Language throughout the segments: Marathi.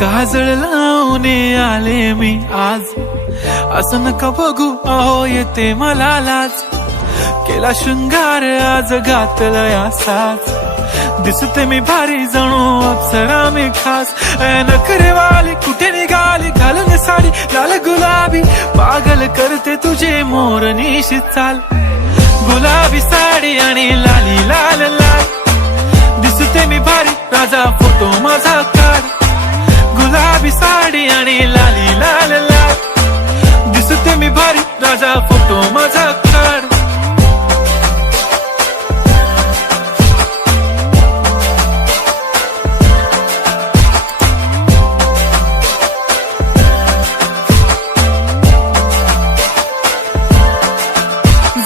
काजळ लावून आले मी आज, असं नका बघू अहो येते मला लाज. केला शृंगार आज घातला असाच, दिसते मी भारी जणू अप्सरा मी खास. नखरेवाली कुठे निघाली घालून साडी लाल गुलाबी, पागल करते तुझे मोरनीशी चाल. गुलाबी साडी आणि लाली लाल लाल, दिसते मी भारी राजा फोटो माझा काढ. गुलाबी साडी आणि लाली लाल लाल, दिसते मी भारी राजा फोटो माझा काढ.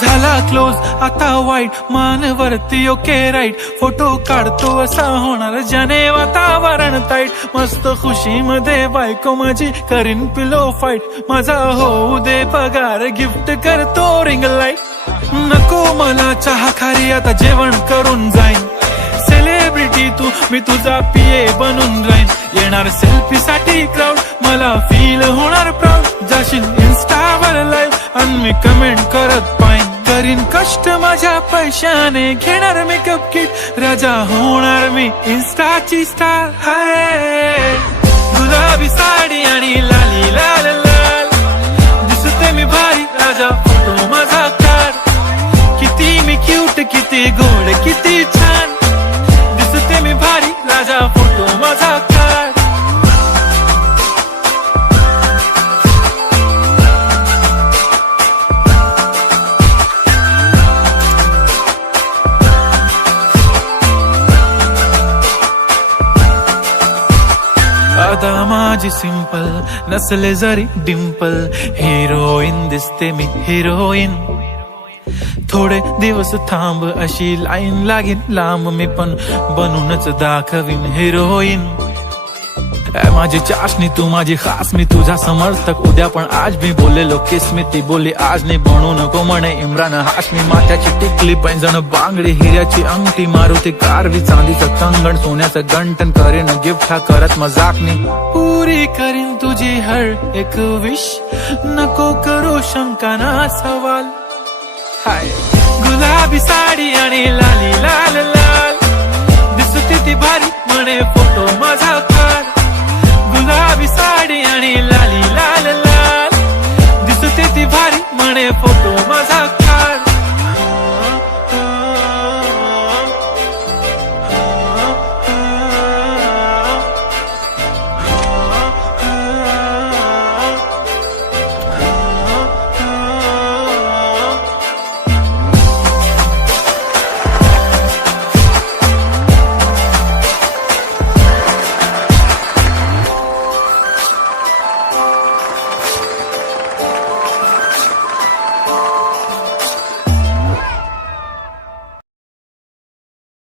झाला क्लोज आता वाईट, मान वरती ओके राईट. फोटो काढतो असा होणार ज्याने वातावरण ताईट. मस्त खुशी मध्ये बायको माझी करीन पिलो फाईट. माझा होऊ दे पगार गिफ्ट करतो रिंग लाईट. नको मला चहा खारी आता जेवण करून जाईन. सेलिब्रिटी तू मी तुझा पिये बनून राहीन. येणार सेल्फी साठी क्राऊड मला फील होणार प्राऊड. जाशील इन्स्टावर लाईव्ह आणि मी कमेंट करत पाहिन. करीन कष्ट माझ्या पैशाने घेणार मेकअप किट. राजा होणार मी इन्स्टाची स्टार. हाय गुलाबी साडी आणि लाली लाल लाल, दिसते मी भारी राजा फोटो माझा काढ. किती मी क्यूट किती गोड किती छान, दिसते मी भारी राजा फोटो माझा काढ. आता माझी सिंपल नसले जरी डिंपल, हिरोईन दिसते मी हिरोईन. थोडे दिवस थांब अशी लाईन लागेल लांब, मी पण बनूनच दाखवीन हिरोईन. माझी चाशनी तू माझी खास, मी तुझा समर्थक उद्या पण आज. मी बोललेलो किस मी ती बोलली आज नाही. बनू नको म्हणे इम्रान हाशमी. माथ्याची टिकली पैंजण बांगडी हिऱ्याची अंगठी, मारुती कारवी चांदीचं कंगण सोन्याचं गंटन. करीन गिफ्ट हा करत मजाकनी, पुरी करीन तुझी हर एक विश. नको करू शंका ना सवाल. हाय गुलाबी साडी आणि लाली लाल लाल, दिसते ती भारी म्हणे फोटो माझा काढ. गुलाबी साडी आणि लाली लाल लाल, दिसते ती भारी म्हणे फोटो माझा काढ.